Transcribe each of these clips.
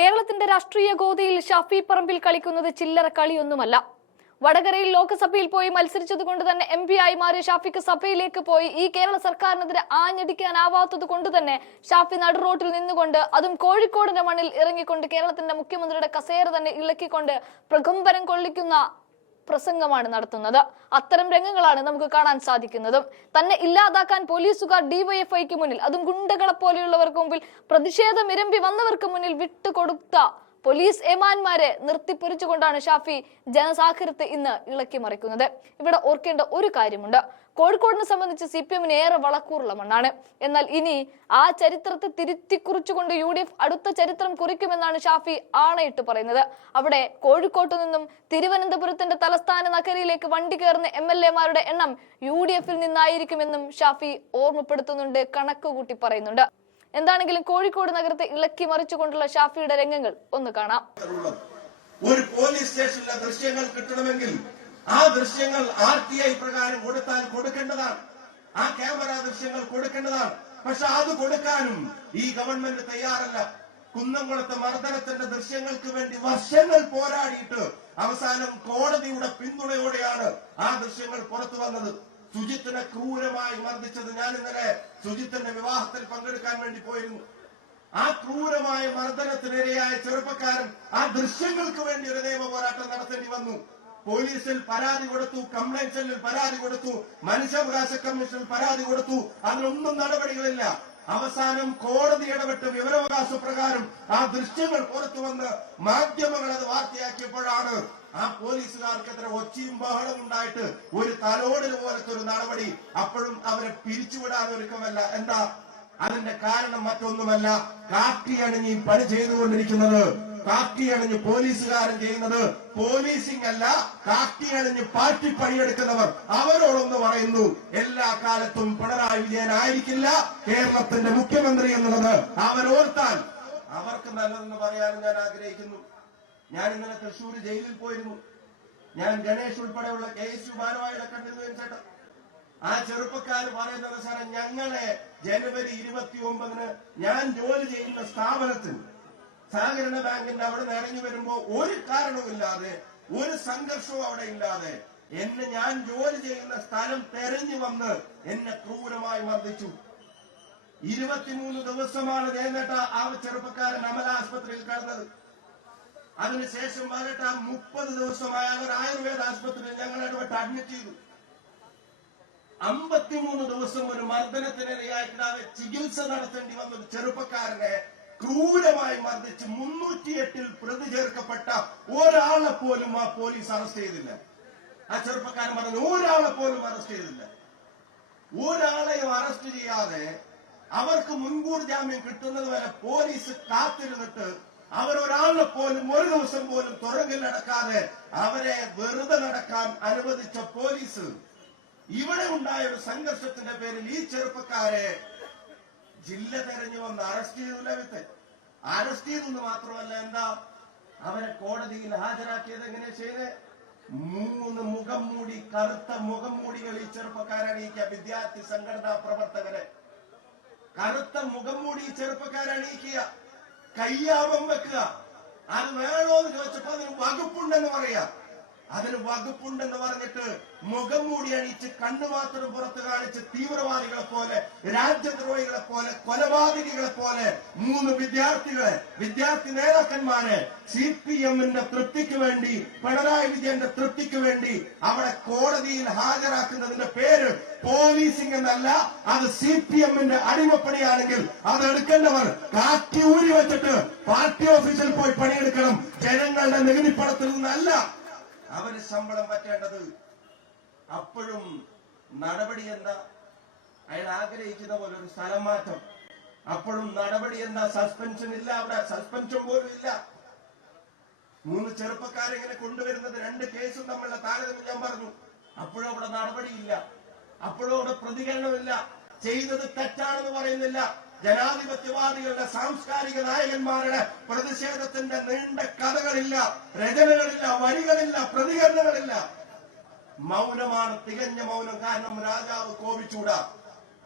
കേരളത്തിന്റെ രാഷ്ട്രീയ ഗോതിയിൽ ഷാഫി പറമ്പിൽ കളിക്കുന്നത് ചില്ലറ കളിയൊന്നുമല്ല. വടകരയിൽ ലോക്സഭയിൽ പോയി മത്സരിച്ചതുകൊണ്ട് തന്നെ MP ആയി മാറിയ ഷാഫിക്ക് സഭയിലേക്ക് പോയി ഈ കേരള സർക്കാരിനെതിരെ ആഞ്ഞടിക്കാനാവാത്തത് കൊണ്ട് തന്നെ ഷാഫി നടുറോട്ടിൽ നിന്നുകൊണ്ട്, അതും കോഴിക്കോടിന്റെ മണ്ണിൽ ഇറങ്ങിക്കൊണ്ട് കേരളത്തിന്റെ മുഖ്യമന്ത്രിയുടെ കസേര തന്നെ ഇളക്കിക്കൊണ്ട് പ്രകമ്പനം കൊള്ളിക്കുന്ന പ്രസംഗമാണ് നടത്തുന്നത്. അത്തരം രംഗങ്ങളാണ് നമുക്ക് കാണാൻ സാധിക്കുന്നതും. തന്നെ ഇല്ലാതാക്കാൻ പോലീസുകാർ DYFIക്ക് മുന്നിൽ, അതും ഗുണ്ടകളെ പോലെയുള്ളവർക്ക് മുമ്പിൽ, പ്രതിഷേധം ഇരമ്പി വന്നവർക്ക് മുന്നിൽ വിട്ടുകൊടുത്ത പോലീസ് ഏമാന്മാരെ നിർത്തിപ്പൊരിച്ചുകൊണ്ടാണ് ഷാഫി ജനസാഗരത്തെ ഇന്ന് ഇളക്കി മറിക്കുന്നത്. ഇവിടെ ഓർക്കേണ്ട ഒരു കാര്യമുണ്ട്. കോഴിക്കോടിനെ സംബന്ധിച്ച് CPM-ന് ഏറെ വളക്കൂറുള്ള മണ്ണാണ്. എന്നാൽ ഇനി ആ ചരിത്രത്തെ തിരുത്തിക്കുറിച്ചുകൊണ്ട് UDF അടുത്ത ചരിത്രം കുറിക്കുമെന്നാണ് ഷാഫി ആണയിട്ട് പറയുന്നത്. അവിടെ കോഴിക്കോട്ടു നിന്നും തിരുവനന്തപുരത്തിന്റെ തലസ്ഥാന നഗരിയിലേക്ക് വണ്ടി കയറുന്ന MLA-മാരുടെ എണ്ണം UDF-ൽ നിന്നായിരിക്കുമെന്നും ഷാഫി ഓർമ്മപ്പെടുത്തുന്നുണ്ട്, കണക്കുകൂട്ടി പറയുന്നുണ്ട്. എന്താണെങ്കിലും കോഴിക്കോട് നഗരത്തെ ഇളക്കി മറിച്ചുകൊണ്ടുള്ള ഷാഫിയുടെ രംഗങ്ങൾ ഒന്ന് കാണാം. ഒരു പോലീസ് സ്റ്റേഷനിലെ ദൃശ്യങ്ങൾ കിട്ടണമെങ്കിൽ ആ ദൃശ്യങ്ങൾ RTI പ്രകാരം കൊടുത്താൽ കൊടുക്കേണ്ടതാണ്. ആ ക്യാമറ ദൃശ്യങ്ങൾ കൊടുക്കേണ്ടതാണ്. പക്ഷെ അത് കൊടുക്കാനും ഈ ഗവൺമെന്റ് തയ്യാറല്ല. കുന്നംകുളത്തെ മർദ്ദനത്തിന്റെ ദൃശ്യങ്ങൾക്ക് വേണ്ടി വർഷങ്ങൾ പോരാടിയിട്ട് അവസാനം കോടതിയുടെ പിന്തുണയോടെയാണ് ആ ദൃശ്യങ്ങൾ പുറത്തു വന്നത്. സുജിത്തിനെ ക്രൂരമായി മർദ്ദിച്ചത്, ഞാൻ ഇന്നലെ സുജിത്തിന്റെ വിവാഹത്തിൽ പങ്കെടുക്കാൻ വേണ്ടി പോയിരുന്നു. ആ ക്രൂരമായ മർദ്ദനത്തിനിരയായ ചെറുപ്പക്കാരൻ ആ ദൃശ്യങ്ങൾക്ക് വേണ്ടി ഒരു നിയമ പോരാട്ടം നടത്തേണ്ടി വന്നു. പോലീസിൽ പരാതി കൊടുത്തു, കംപ്ലൈന്റ് സെല്ലിൽ പരാതി കൊടുത്തു, മനുഷ്യാവകാശ കമ്മീഷനിൽ പരാതി കൊടുത്തു. അതിനൊന്നും നടപടികളില്ല. അവസാനം കോടതി ഇടപെട്ട് വിവരാവകാശ പ്രകാരം ആ ദൃശ്യങ്ങൾ പുറത്തു വന്ന് മാധ്യമങ്ങൾ അത് വാർത്തയാക്കിയപ്പോഴാണ് ആ പോലീസുകാർക്കെതിരെ ഒച്ചയും ബഹളം ഉണ്ടായിട്ട് ഒരു തലോടൽ പോലത്തെ ഒരു നടപടി. അപ്പോഴും അവരെ പിരിച്ചുവിടാൻ ഒരുക്കമല്ല. എന്താ അതിന്റെ കാരണം? മറ്റൊന്നുമല്ല, കാക്കിയണിഞ്ഞ് പണി ചെയ്തുകൊണ്ടിരിക്കുന്നത്, കാക്കിയണിഞ്ഞ് പോലീസുകാരൻ ചെയ്യുന്നത് പോലീസിംഗ് അല്ല, കാക്കിയണിഞ്ഞ് പാർട്ടി പണിയെടുക്കുന്നവർ. അവരോടൊന്ന് പറയുന്നു, എല്ലാ കാലത്തും പിണറായി വിജയൻ ആയിരിക്കില്ല കേരളത്തിന്റെ മുഖ്യമന്ത്രി എന്നുള്ളത് അവരോർത്താൽ അവർക്ക് നല്ലതെന്ന് പറയാനും ഞാൻ ആഗ്രഹിക്കുന്നു. ഞാൻ ഇന്നലെ തൃശ്ശൂർ ജയിലിൽ പോയിരുന്നു. ഞാൻ ഗണേഷ് ഉൾപ്പെടെയുള്ള KSU ഭാരവാഹികളെ കണ്ടിരുന്നു ചേട്ടാ. ആ ചെറുപ്പക്കാർ പറയുന്നത്, സാറേ, ഞങ്ങളെ ജനുവരി 29-ന് ഞാൻ ജോലി ചെയ്യുന്ന സ്ഥാപനത്തിൽ സഹകരണ ബാങ്കിന്റെ അവിടെ നിന്ന് ഇറങ്ങി വരുമ്പോ ഒരു കാരണവുമില്ലാതെ, ഒരു സംഘർഷവും അവിടെ ഇല്ലാതെ ഞാൻ ജോലി ചെയ്യുന്ന സ്ഥലം തെരഞ്ഞു വന്ന് എന്നെ ക്രൂരമായി മർദ്ദിച്ചു. 23 ദിവസമാണ് ജയനേട്ട ആ ചെറുപ്പക്കാരൻ അമല ആശുപത്രിയിൽ കിടന്നത്. അതിനുശേഷം വരട്ടെ 30 ദിവസമായ അവർ ആയുർവേദ ആശുപത്രിയിൽ ഞങ്ങൾ ഇടപെട്ട് അഡ്മിറ്റ് ചെയ്തു. 53 ദിവസം ഒരു മർദ്ദനത്തിനിരയായിട്ടാണ് ചികിത്സ നടത്തേണ്ടി വന്ന ഒരു ചെറുപ്പക്കാരനെ ക്രൂരമായി മർദ്ദിച്ച് 308-ൽ പ്രതി ചേർക്കപ്പെട്ട ഒരാളെ പോലും ആ പോലീസ് അറസ്റ്റ് ചെയ്തില്ല. ആ ചെറുപ്പക്കാരൻ പറഞ്ഞു, ഒരാളെ പോലും അറസ്റ്റ് ചെയ്തില്ല. ഒരാളെയും അറസ്റ്റ് ചെയ്യാതെ അവർക്ക് മുൻകൂർ ജാമ്യം കിട്ടുന്നത് വരെ പോലീസ് കാത്തിരുന്നിട്ട് അവരൊരാളെ പോലും ഒരു ദിവസം പോലും തുറങ്കിൽ നടക്കാതെ അവരെ വെറുതെ നടക്കാൻ അനുവദിച്ച പോലീസ് ഇവിടെ ഉണ്ടായ ഒരു സംഘർഷത്തിന്റെ പേരിൽ ഈ ചെറുപ്പക്കാരെ ജില്ല തെരഞ്ഞു വന്ന് അറസ്റ്റ് ചെയ്തു. അറസ്റ്റ് ചെയ്തെന്ന് മാത്രമല്ല, എന്താ അവരെ കോടതിയിൽ ഹാജരാക്കിയത് എങ്ങനെ ചെയ്ത്? 3 മുഖം മൂടി, കറുത്ത മുഖം മൂടികൾ ഈ ചെറുപ്പക്കാരെ അണിയിക്കുക. വിദ്യാർത്ഥി സംഘടനാ പ്രവർത്തകരെ കറുത്ത മുഖം മൂടി ഈ ചെറുപ്പക്കാരെ അണിയിക്കുക, കയ്യാമം വെക്കുക. അത് വേണോന്ന് ചോദിച്ചപ്പോ അതിന് വകുപ്പുണ്ടെന്ന് പറയാ. അതിന് വകുപ്പുണ്ടെന്ന് പറഞ്ഞിട്ട് മുഖം മൂടി അണിയിച്ച് കണ്ണു മാത്രം പുറത്ത് കാണിച്ച് തീവ്രവാദികളെ പോലെ, രാജ്യദ്രോഹികളെ പോലെ, കൊലപാതകികളെ പോലെ 3 വിദ്യാർത്ഥി നേതാക്കന്മാരെ CPM-ന്റെ തൃപ്തിക്ക് വേണ്ടി, പിണറായി വിജയന്റെ തൃപ്തിക്ക് വേണ്ടി അവിടെ കോടതിയിൽ ഹാജരാക്കുന്നതിന്റെ പേര് പോലീസിംഗ് എന്നല്ല, അത് CPM-ന്റെ അടിമപ്പണിയാണെങ്കിൽ അതെടുക്കേണ്ടവർ കാറ്റി ഊരി വെച്ചിട്ട് പാർട്ടി ഓഫീസിൽ പോയി പണിയെടുക്കണം. ജനങ്ങളുടെ നികുതി പണത്തിൽ നിന്നല്ല അവര് ശമ്പളം പറ്റേണ്ടത്. അപ്പോഴും നടപടി എന്താ? അയാൾ ആഗ്രഹിക്കുന്ന പോലെ ഒരു സ്ഥലം മാറ്റം. അപ്പോഴും നടപടി എന്താ? സസ്പെൻഷൻ ഇല്ല. അവിടെ സസ്പെൻഷൻ പോലും ഇല്ല. 3 ചെറുപ്പക്കാരെ ഇങ്ങനെ കൊണ്ടുവരുന്നത് 2 കേസും തമ്മിലുള്ള താരതമ്യം ഞാൻ പറഞ്ഞു. അപ്പോഴും അവിടെ നടപടിയില്ല. അപ്പോഴും അവിടെ പ്രതികരണമില്ല. ചെയ്തത് തെറ്റാണെന്ന് പറയുന്നില്ല. ജനാധിപത്യവാദികളുടെ സാംസ്കാരിക നായകന്മാരുടെ പ്രതിഷേധത്തിന്റെ നീണ്ട കഥകളില്ല, രചനകളില്ല, വരികളില്ല, പ്രതികരണങ്ങളില്ല. മൗനമാണ്, തികഞ്ഞ മൗനം. കാരണം രാജാവ് കോപിച്ചൂടാ.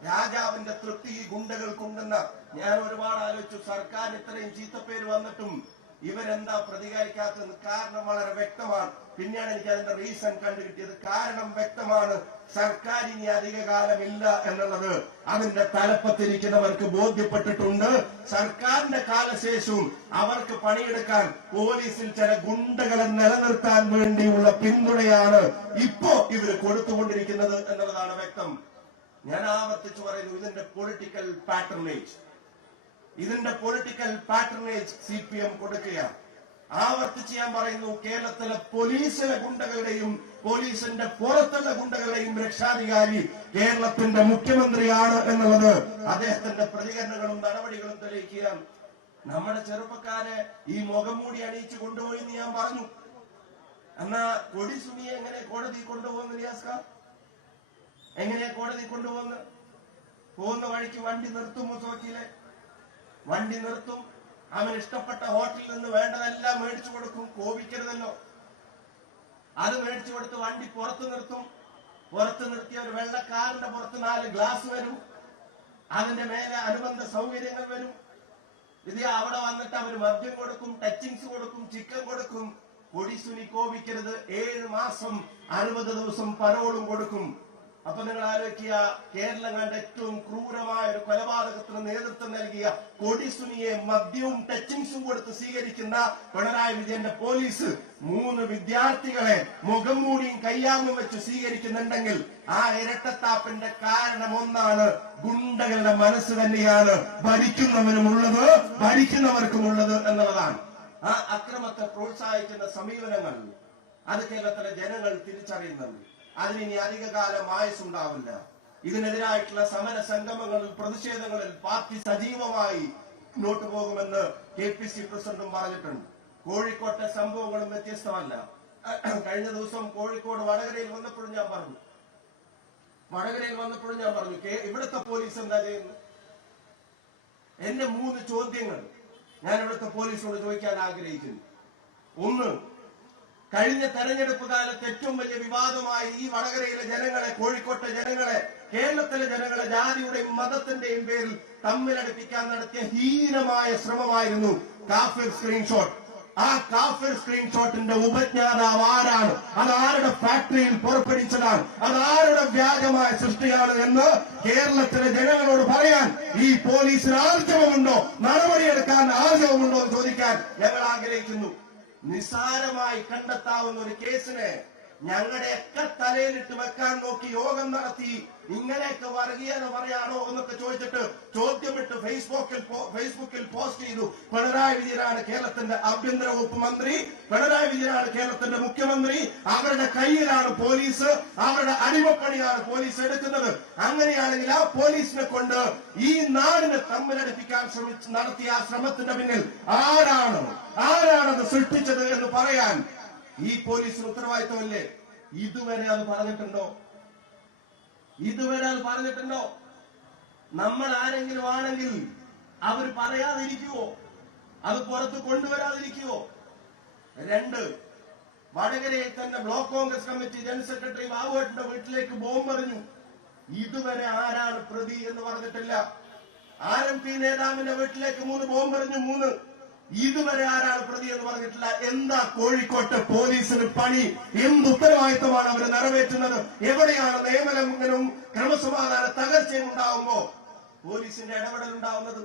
രാജാവിന്റെ തൃപ്തി ഈ ഗുണ്ടകൾക്കുണ്ടെന്ന് ഞാൻ ഒരുപാട് ആലോചിച്ചു. സർക്കാർ ഇത്രയും ചീത്തപ്പേര് വന്നിട്ടും ഇവരെന്താ പ്രതികരിക്കാത്തത്? കാരണം വളരെ വ്യക്തമാണ്. പിന്നെയാണ് എനിക്ക് അതിന്റെ റീസൺ കണ്ടുകിട്ടിയത്. കാരണം വ്യക്തമാണ്. സർക്കാർ ഇനി അധിക കാലമില്ല എന്നുള്ളത് അതിന്റെ തലപ്പത്തിരിക്കുന്നവർക്ക് ബോധ്യപ്പെട്ടിട്ടുണ്ട്. സർക്കാരിന്റെ കാലശേഷവും അവർക്ക് പണിയെടുക്കാൻ പോലീസിൽ ചില ഗുണ്ടകളെ നിലനിർത്താൻ വേണ്ടിയുള്ള പിന്തുണയാണ് ഇപ്പോ ഇവര് കൊടുത്തുകൊണ്ടിരിക്കുന്നത് എന്നുള്ളതാണ് വ്യക്തം. ഞാൻ ആവർത്തിച്ചു പറയുന്നു, ഇതിന്റെ പൊളിറ്റിക്കൽ പാറ്റർനേജ് CPM കൊടുക്കുകയാണ്. ആവർത്തിച്ച് ഞാൻ പറയുന്നു, കേരളത്തിലെ പോലീസിലെ ഗുണ്ടകളുടെയും പോലീസിന്റെ പുറത്തുള്ള ഗുണ്ടകളുടെയും രക്ഷാധികാരി കേരളത്തിന്റെ മുഖ്യമന്ത്രിയാണ് എന്നുള്ളത് അദ്ദേഹത്തിന്റെ പ്രതികരണങ്ങളും നടപടികളും തെളിയിക്കുകയാണ്. നമ്മുടെ ചെറുപ്പക്കാരെ ഈ മുഖംമൂടി അണിയിച്ചു കൊണ്ടുപോയി എന്ന് ഞാൻ പറഞ്ഞു. എന്നാ കൊടി സുനിയെ എങ്ങനെ കോടതി കൊണ്ടുപോകുന്നു? നിയാസ്ക എങ്ങനെയാ കോടതി കൊണ്ടുപോകുന്നത്? പോകുന്ന വഴിക്ക് വണ്ടി നിർത്തും. മുസോക്കിയിലെ വണ്ടി നിർത്തും. അവൻ ഇഷ്ടപ്പെട്ട ഹോട്ടലിൽ നിന്ന് വേണ്ടതെല്ലാം മേടിച്ചു കൊടുക്കും. കോപിക്കരുതല്ലോ. അത് മേടിച്ചു കൊടുത്ത് വണ്ടി പുറത്ത് നിർത്തും. പുറത്ത് നിർത്തിയ ഒരു വെള്ളക്കാരന്റെ പുറത്ത് 4 ഗ്ലാസ് വരും. അതിന്റെ മേലെ അനുബന്ധ സൗകര്യങ്ങൾ വരും. ഇത് അവിടെ വന്നിട്ട് അവർ മദ്യം കൊടുക്കും, ടച്ചിങ്സ് കൊടുക്കും, ചിക്കൻ കൊടുക്കും. കൊടിസുനി കോപിക്കരുത്. 7 മാസം 60 ദിവസം പരോളും കൊടുക്കും. അപ്പൊ നിങ്ങൾ ആലോചിക്കുക, കേരളം കണ്ട ഏറ്റവും ക്രൂരമായ ഒരു കൊലപാതകത്തിന് നേതൃത്വം നൽകിയ കൊടിസുനിയെ മദ്യവും ടച്ചിങ്സും കൊടുത്ത് സ്വീകരിക്കുന്ന പിണറായി വിജയന്റെ പോലീസ് 3 വിദ്യാർത്ഥികളെ മുഖം മൂടിയും കയ്യാമും വെച്ച് സ്വീകരിക്കുന്നുണ്ടെങ്കിൽ ആ ഇരട്ടത്താപ്പിന്റെ കാരണം ഒന്നാണ്. ഗുണ്ടകളുടെ മനസ്സ് തന്നെയാണ് ഭരിക്കുന്നവനുമുള്ളത്, ഭരിക്കുന്നവർക്കുമുള്ളത് എന്നുള്ളതാണ്. ആ അക്രമത്തെ പ്രോത്സാഹിക്കുന്ന സമീപനങ്ങൾ അത് കേരളത്തിലെ ജനങ്ങൾ തിരിച്ചറിയുന്നുണ്ട്. അതിനി അധികകാലം ആയുസുണ്ടാവില്ല. ഇതിനെതിരായിട്ടുള്ള സമര സംഗമങ്ങളിൽ, പ്രതിഷേധങ്ങളിൽ പാർട്ടി സജീവമായി മുന്നോട്ട് പോകുമെന്ന് KPC പ്രസിഡന്റും പറഞ്ഞിട്ടുണ്ട്. കോഴിക്കോട്ടെ സംഭവങ്ങളും വ്യത്യസ്തമല്ല. കഴിഞ്ഞ ദിവസം കോഴിക്കോട് വടകരയിൽ വന്നപ്പോഴും ഞാൻ പറഞ്ഞു, ഇവിടുത്തെ പോലീസ് എന്താ ചെയ്യുന്നത്? എന്റെ 3 ചോദ്യങ്ങൾ ഞാൻ ഇവിടുത്തെ പോലീസിനോട് ചോദിക്കാൻ ആഗ്രഹിക്കുന്നു. ഒന്ന്, കഴിഞ്ഞ തെരഞ്ഞെടുപ്പ് കാലത്ത് ഏറ്റവും വലിയ വിവാദമായി ഈ വടകരയിലെ ജനങ്ങളെ, കോഴിക്കോട്ടെ ജനങ്ങളെ, കേരളത്തിലെ ജനങ്ങളെ ജാതിയുടെയും മതത്തിന്റെയും പേരിൽ തമ്മിലടിപ്പിക്കാൻ നടത്തിയ ഹീനമായ ശ്രമമായിരുന്നു കാഫിർ സ്ക്രീൻഷോട്ട്. ആ കാഫിർ സ്ക്രീൻഷോട്ടിന്റെ ഉപജ്ഞാതാവ് ആരാണ്? അതാരുടെ ഫാക്ടറിയിൽ പുറപ്പെടുവിച്ചതാണ്? അതാരുടെ വ്യാജമായ സൃഷ്ടിയാണ് എന്ന് കേരളത്തിലെ ജനങ്ങളോട് പറയാൻ ഈ പോലീസിന് ആർജവമുണ്ടോ? നടപടിയെടുക്കാൻ ആർജവമുണ്ടോ എന്ന് ചോദിക്കാൻ ഞങ്ങൾ ആഗ്രഹിക്കുന്നു. നിസാരമായി കണ്ടെത്താവുന്ന ഒരു കേസിനെ ഞങ്ങളുടെയൊക്കെ തലയിലിട്ട് വെക്കാൻ നോക്കി യോഗം നടത്തി നിങ്ങളെയൊക്കെ വർഗീയത പറയാണോ എന്നൊക്കെ ചോദിച്ചിട്ട് ചോദ്യമിട്ട് ഫേസ്ബുക്കിൽ പോസ്റ്റ് ചെയ്തു. പിണറായി വിജയനാണ് കേരളത്തിന്റെ ആഭ്യന്തര വകുപ്പ് മന്ത്രി, പിണറായി വിജയനാണ് കേരളത്തിന്റെ മുഖ്യമന്ത്രി, അവരുടെ കയ്യിലാണ് പോലീസ്, അവരുടെ അടിമപ്പണിയാണ് പോലീസ് എടുക്കുന്നത്. അങ്ങനെയാണെങ്കിൽ ആ പോലീസിനെ കൊണ്ട് ഈ നാടിനെ തമ്മിലടിപ്പിക്കാൻ നടത്തിയ ആ ശ്രമത്തിന്റെ പിന്നിൽ ആരാണത് സൃഷ്ടിച്ചത് എന്ന് പറയാൻ ഈ പോലീസിന് ഉത്തരവാദിത്തമില്ലേ? ഇതുവരെ അത് പറഞ്ഞിട്ടുണ്ടോ? നമ്മൾ ആരെങ്കിലും ആണെങ്കിൽ അവർ പറയാതിരിക്കുവോ? അത് പുറത്ത് കൊണ്ടുവരാതിരിക്കുവോ? 2, വടകരയിൽ തന്നെ block Congress committee general secretary ബാബുവേട്ടന്റെ വീട്ടിലേക്ക് ബോംബെറിഞ്ഞു. ഇതുവരെ ആരാണ് പ്രതി എന്ന് പറഞ്ഞിട്ടില്ല. RMP നേതാവിന്റെ വീട്ടിലേക്ക് 3 ബോംബെറിഞ്ഞു. ഇതുവരെ ആരാണ് പ്രതി എന്ന് പറഞ്ഞിട്ടില്ല. എന്താ കോഴിക്കോട്ട് പോലീസിന് പണി? എന്ത് ഉത്തരവാദിത്തമാണ് അവർ നിറവേറ്റുന്നത്? എവിടെയാണ് നിയമലംഘനവും ക്രമസമാധാന തകർച്ചയും ഉണ്ടാവുമ്പോ പോലീസിന്റെ ഇടപെടൽ ഉണ്ടാവുന്നത്?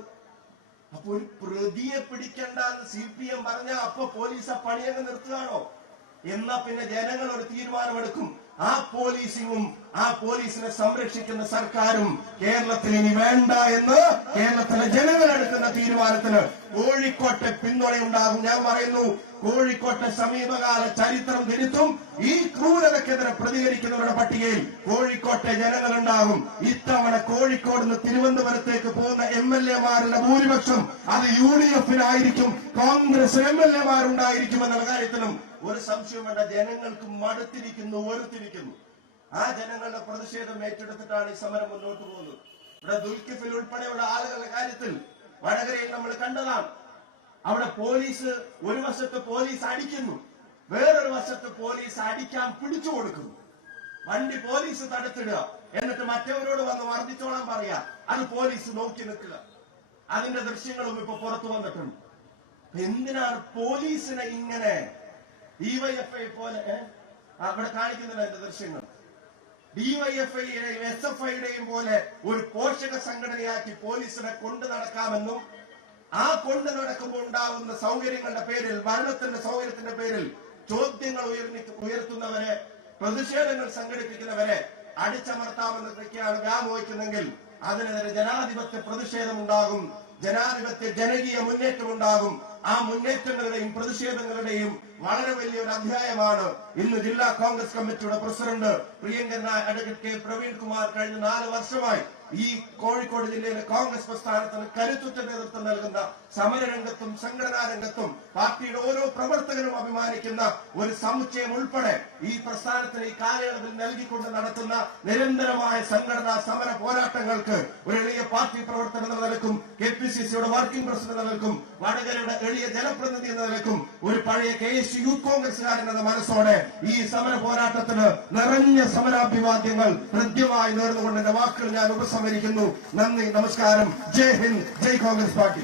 അപ്പൊ ഒരു പ്രതിയെ പിടിക്കണ്ടെന്ന് CPM പറഞ്ഞാൽ അപ്പൊ പോലീസ് ആ പണിയങ്ങ് നിർത്തുകയാണോ? എന്നാ പിന്നെ ജനങ്ങൾ ഒരു തീരുമാനമെടുക്കും. ആ പോലീസിംഗും ആ പോലീസിനെ സംരക്ഷിക്കുന്ന സർക്കാരും കേരളത്തിൽ ഇനി വേണ്ട എന്ന് കേരളത്തിലെ ജനങ്ങൾ എടുക്കുന്ന തീരുമാനത്തിന് കോഴിക്കോട്ടെ പിന്തുണയുണ്ടാകും. ഞാൻ പറയുന്നു, കോഴിക്കോട്ടെ സമീപകാല ചരിത്രം തിരുത്തും. ഈ ക്രൂരതയ്ക്കെതിരെ പ്രതികരിക്കുന്നവരുടെ പട്ടികയിൽ കോഴിക്കോട്ടെ ജനങ്ങളുണ്ടാകും. ഇത്തവണ കോഴിക്കോട് നിന്ന് തിരുവനന്തപുരത്തേക്ക് പോകുന്ന MLA-മാരുടെ ഭൂരിപക്ഷം അത് UDF-നായിരിക്കും, കോൺഗ്രസ് MLA-മാരുണ്ടായിരിക്കും എന്നുള്ള കാര്യത്തിലും ഒരു സംശയം വേണ്ട. ജനങ്ങൾക്ക് മടുത്തിരിക്കുന്നു, വെറുത്തിരിക്കുന്നു. ആ ജനങ്ങളുടെ പ്രതിഷേധം ഏറ്റെടുത്തിട്ടാണ് ഈ സമരം മുന്നോട്ട് പോകുന്നത്. ഇവിടെ ദുൽഖിഫിൽ ഉൾപ്പെടെയുള്ള ആളുകളുടെ കാര്യത്തിൽ വടകരയിൽ നമ്മൾ കണ്ടതാണ്. അവിടെ പോലീസ് ഒരു വശത്ത് പോലീസ് അടിക്കുന്നു, വേറൊരു വശത്ത് പോലീസ് അടിക്കാൻ പിടിച്ചു കൊടുക്കുന്നു. വണ്ടി പോലീസ് തടുത്തിടുക, എന്നിട്ട് മറ്റവരോട് വന്ന് മർദ്ദിച്ചോളാൻ പറയാ. അത് പോലീസ് നോക്കി നിൽക്കുക. അതിന്റെ ദൃശ്യങ്ങളും ഇപ്പൊ പുറത്തു വന്നിട്ടുണ്ട്. എന്തിനാണ് പോലീസിനെ ഇങ്ങനെ ഡിവൈഎഫ്ഐ പോലെ അവിടെ കാണിക്കുന്നില്ല എന്റെ ദൃശ്യങ്ങൾ, ഡിവൈഎഫ്ഐയുടെയും SFIയുടെയും പോലെ ഒരു പോഷക സംഘടനയാക്കി പോലീസിനെ കൊണ്ടു നടക്കാമെന്നും ആ കൊണ്ടു നടക്കുമ്പോൾ ഉണ്ടാകുന്ന സൗകര്യങ്ങളുടെ പേരിൽ, ഭരണത്തിന്റെ സൗകര്യത്തിന്റെ പേരിൽ ചോദ്യങ്ങൾ ഉയർത്തുന്നവരെ, പ്രതിഷേധങ്ങൾ സംഘടിപ്പിക്കുന്നവരെ അടിച്ചമർത്താമെന്നൊക്കെയാണ് വ്യാമോഹിക്കുന്നെങ്കിൽ അതിനെതിരെ ജനാധിപത്യ പ്രതിഷേധം ഉണ്ടാകും, ജനാധിപത്യ ജനകീയ മുന്നേറ്റം ഉണ്ടാകും. ആ മുന്നേറ്റങ്ങളുടെയും പ്രതിഷേധങ്ങളുടെയും വളരെ വലിയൊരു അധ്യായമാണ് ഇന്ന് ജില്ലാ കോൺഗ്രസ് കമ്മിറ്റിയുടെ പ്രസിഡന്റ് പ്രിയങ്കരനായ അഡ്വക്കേറ്റ് കെ പ്രവീൺ കുമാർ കഴിഞ്ഞ 4 വർഷമായി ഈ കോഴിക്കോട് ജില്ലയിലെ കോൺഗ്രസ് പ്രസ്ഥാനത്തിന് കരുത്തുറ്റ നേതൃത്വം നൽകുന്ന സമരരംഗത്തും സംഘടനാ രംഗത്തും പാർട്ടിയുടെ ഓരോ പ്രവർത്തകരും അഭിമാനിക്കുന്ന ഒരു സമുച്ചയം ഉൾപ്പെടെ ഈ പ്രസ്ഥാനത്തിന് ഈ കാലയളവിൽ നൽകിക്കൊണ്ട് നടത്തുന്ന നിരന്തരമായ സംഘടനാ സമര പോരാട്ടങ്ങൾക്ക് ഒരു എളിയ പാർട്ടി പ്രവർത്തനം എന്ന നിലക്കും KPCCയുടെ വർക്കിംഗ് പ്രസിഡന്റ് എന്ന നിലക്കും വടകരയുടെ എളിയ ജനപ്രതിനിധി എന്ന നിലക്കും ഒരു പഴയ KSU യൂത്ത് കോൺഗ്രസുകാരൻ എന്ന മനസ്സോടെ ഈ സമര പോരാട്ടത്തിന് നിറഞ്ഞ സമരാഭിവാദ്യങ്ങൾ ഹൃദ്യമായി നേർന്നുകൊണ്ട് എന്റെ വാക്കുകൾ ഞാൻ ഉപസംഹരിക്കുന്നു. നന്ദി, നമസ്കാരം, ജയ് ഹിന്ദ്, ജയ് കോൺഗ്രസ് പാർട്ടി.